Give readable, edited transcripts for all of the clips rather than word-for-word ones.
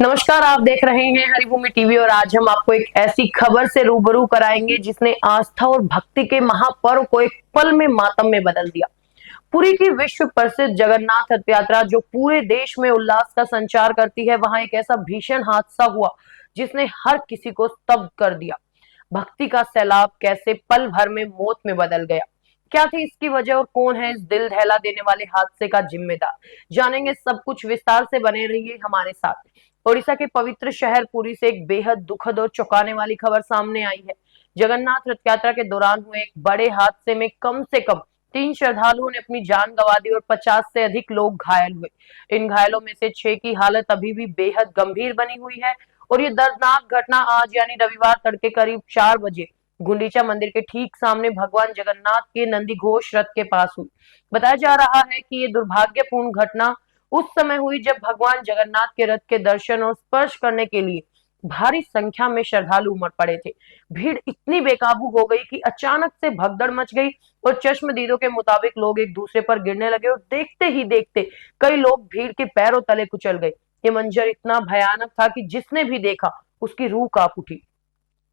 नमस्कार, आप देख रहे हैं हरिभूमि टीवी और आज हम आपको एक ऐसी खबर से रूबरू कराएंगे जिसने आस्था और भक्ति के महापर्व को एक पल में मातम में बदल दिया। पुरी की विश्व प्रसिद्ध जगन्नाथ रथ यात्रा जो पूरे देश में उल्लास का संचार करती है, वहां एक ऐसा भीषण हादसा हुआ जिसने हर किसी को स्तब्ध कर दिया। भक्ति का सैलाब कैसे पल भर में मौत में बदल गया, क्या थी इसकी वजह और कौन है इस दिल दहला देने वाले हादसे का जिम्मेदार, जानेंगे सब कुछ। विस्तार से बने रहिए हमारे साथ। ओडिशा के पवित्र शहर पुरी से एक बेहद दुखद और चौंकाने वाली खबर सामने आई है। जगन्नाथ रथ यात्रा के दौरान हुए एक बड़े हादसे में कम से कम 3 श्रद्धालुओं ने अपनी जान गंवा दी और 50 से अधिक लोग घायल हुए। इन घायलों में से 6 की हालत अभी भी बेहद गंभीर बनी हुई है और ये दर्दनाक घटना आज यानी रविवार तड़के करीब 4 बजे गुंडीचा मंदिर के ठीक सामने भगवान जगन्नाथ के नंदी घोष रथ के पास हुई। बताया जा रहा है कि ये दुर्भाग्यपूर्ण घटना उस समय हुई जब भगवान जगन्नाथ के रथ के दर्शन और स्पर्श करने के लिए भारी संख्या में श्रद्धालु उमड़ पड़े थे। भीड़ इतनी बेकाबू हो गई कि अचानक से भगदड़ मच गई और चश्मदीदों के मुताबिक लोग एक दूसरे पर गिरने लगे और देखते ही देखते कई लोग भीड़ के पैरों तले कुचल गए। ये मंजर इतना भयानक था कि जिसने भी देखा उसकी रूह कांप उठी।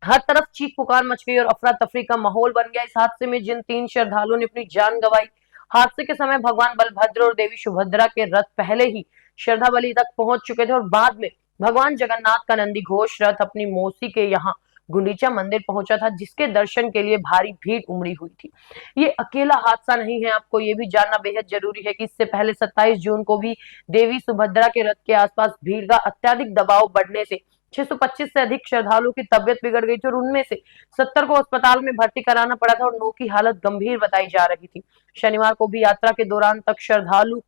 हर तरफ चीख पुकार मच गई और अफरा तफरी का माहौल बन गया। इस हादसे में जिन 3 श्रद्धालुओं ने अपनी जान गंवाई, हादसे के समय भगवान बलभद्र और देवी सुभद्रा के रथ पहले ही श्रद्धावली तक पहुंच चुके थे और बाद में भगवान जगन्नाथ का नंदी घोष रथ अपनी मौसी के यहाँ गुंडीचा मंदिर पहुंचा था, जिसके दर्शन के लिए भारी भीड़ उमड़ी हुई थी। ये अकेला हादसा नहीं है, आपको ये भी जानना बेहद जरूरी है कि इससे पहले 27 जून को भी देवी सुभद्रा के रथ के आसपास भीड़ का अत्यधिक दबाव बढ़ने से 625 से अधिक श्रद्धालुओं की तबियत बिगड़ गई थी और उनमें से 70 को अस्पताल में भर्ती कराना पड़ा था और 9 की हालत गंभीर बताई जा रही थी। शनिवार को भी यात्रा के दौरान तक श्रद्धालु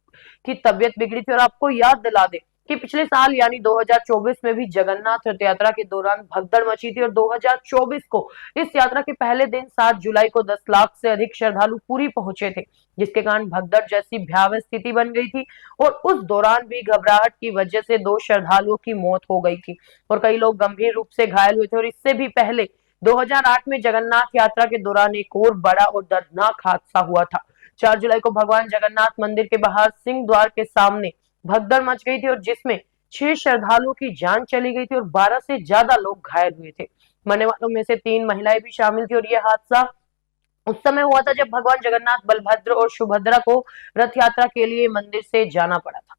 की तबियत बिगड़ी थी और आपको याद दिला दे कि पिछले साल यानी 2024 में भी जगन्नाथ रथ यात्रा के दौरान भगदड़ मची थी और 2024 को इस यात्रा के पहले दिन 7 जुलाई को 10 लाख से अधिक श्रद्धालु पुरी पहुंचे थे, जिसके कारण भगदड़ जैसी भयावह स्थिति बन गई थी और उस दौरान भी घबराहट की वजह से 2 श्रद्धालुओं की मौत हो गई थी और कई लोग गंभीर रूप से घायल हुए थे। और इससे भी पहले 2008 में जगन्नाथ यात्रा के दौरान एक और बड़ा और दर्दनाक हादसा हुआ था। 4 जुलाई को भगवान जगन्नाथ मंदिर के बाहर सिंह द्वार के सामने भगदड़ मच गई थी और जिसमें 6 श्रद्धालुओं की जान चली गई थी और 12 से ज्यादा लोग घायल हुए थे। मरने वालों में से 3 महिलाएं भी शामिल थी और यह हादसा उस समय हुआ था जब भगवान जगन्नाथ, बलभद्र और सुभद्रा को रथ यात्रा के लिए मंदिर से जाना पड़ा था।